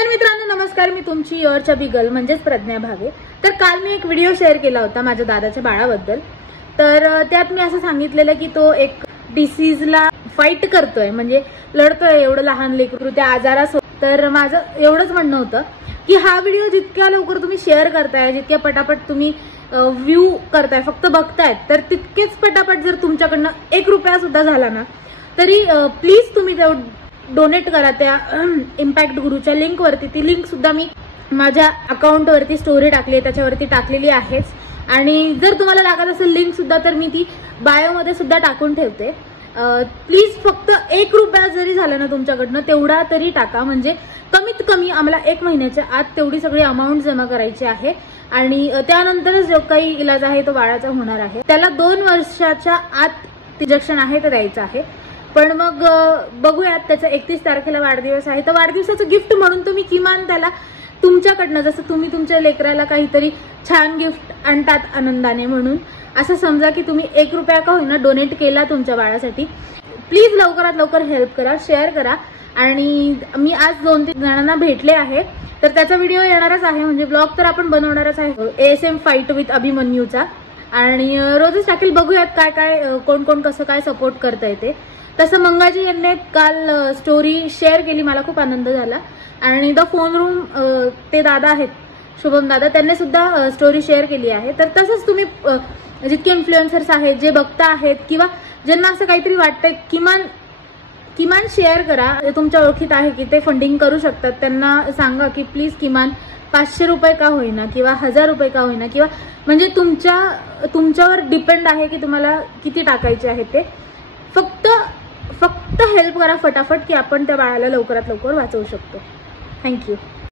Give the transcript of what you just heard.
तर मित्रांनो नमस्कार, मी तुमची युअर बिगल म्हणजेच प्रज्ञा भावे। तर काल मी एक व्हिडिओ शेअर केला होता माझ्या दादाच्या बाळाबद्दल। तर त्यात मी असं सांगितलेलं की तो एक डिसीजला फाईट करतोय, म्हणजे लढतोय एवढं लहान लेकरू त्या आजारासोबत। तर माझं एवढंच म्हणणं होतं की हा व्हिडिओ जितक्या लवकर तुम्ही शेअर करताय, जितक्या पटापट तुम्ही व्ह्यू करताय, फक्त बघतायत, तर तितकेच पटापट जर तुमच्याकडनं 1 रुपया सुद्धा झाला ना तरी प्लीज तुम्ही डोनेट करा त्या इम्पॅक्ट गुरुच्या लिंक वरती। ती लिंक सुद्धा मी माझ्या अकाउंट वरती स्टोरी टाकली आहे, त्याच्यावरती टाकलेली आहेच। आणि जर तुम्हाला लागत असेल लिंक सुद्धा तर मी ती बायो मध्ये सुद्धा टाकून ठेवते। प्लीज फक्त 1 रुपया जरी झाला ना तुमच्याकडनं तेवढा तरी टाका, म्हणजे कमीत कमी आम्हाला 1 महिन्याच्या आत तेवढी सगळी अमाऊंट जमा करायची आहे। आणि त्यानंतरच जो काही इलाज आहे तो बाळाचा होणार आहे। त्याला 2 वर्षाच्या आत इंजेक्शन आहे ते द्यायचं आहे। पण मग बघूयात, त्याचा 31 तारखेला वाढदिवस आहे, तर वाढदिवसाचं गिफ्ट म्हणून तुम्ही किमान त्याला तुमच्याकडनं, जसं तुम्ही तुमच्या लेकराला काहीतरी छान गिफ्ट आणतात आनंदाने, म्हणून असं समजा की तुम्ही 1 रुपया का होईना डोनेट केला तुमच्या बाळासाठी। प्लीज लवकरात लवकर हेल्प करा, शेअर करा। आणि मी आज 2-3 जणांना भेटले आहे, तर त्याचा व्हिडिओ येणारच आहे, म्हणजे ब्लॉग तर आपण बनवणारच आहे ASM फाईट विथ अभिमन्यूचा, आणि रोजच टाकेल। बघूयात काय काय कोण कोण कसं काय सपोर्ट करतंय ते। तसं मंगाजी यांनी काल स्टोरी शेअर केली, मला खूप आनंद झाला। आणि द फोन रूम ते दादा आहेत, शुभम दादा, त्यांनी सुद्धा स्टोरी शेअर केली आहे। तर तसंच तुम्ही जितके इन्फ्लुएन्सर्स आहेत, जे बघता आहेत किंवा ज्यांना असं काहीतरी वाटतंय, किमान शेअर करा। तुमच्या ओळखीत आहे की ते फंडिंग करू शकतात, त्यांना सांगा की प्लीज किमान 500 रुपये का होईना किंवा 1000 रुपये का होईना, किंवा म्हणजे तुमच्यावर डिपेंड आहे की तुम्हाला किती टाकायचे आहे ते। फक्त हेल्प करा फटाफट, की आपण त्या बाळाला लवकरात लवकर वाचवू शकतो। थँक्यू।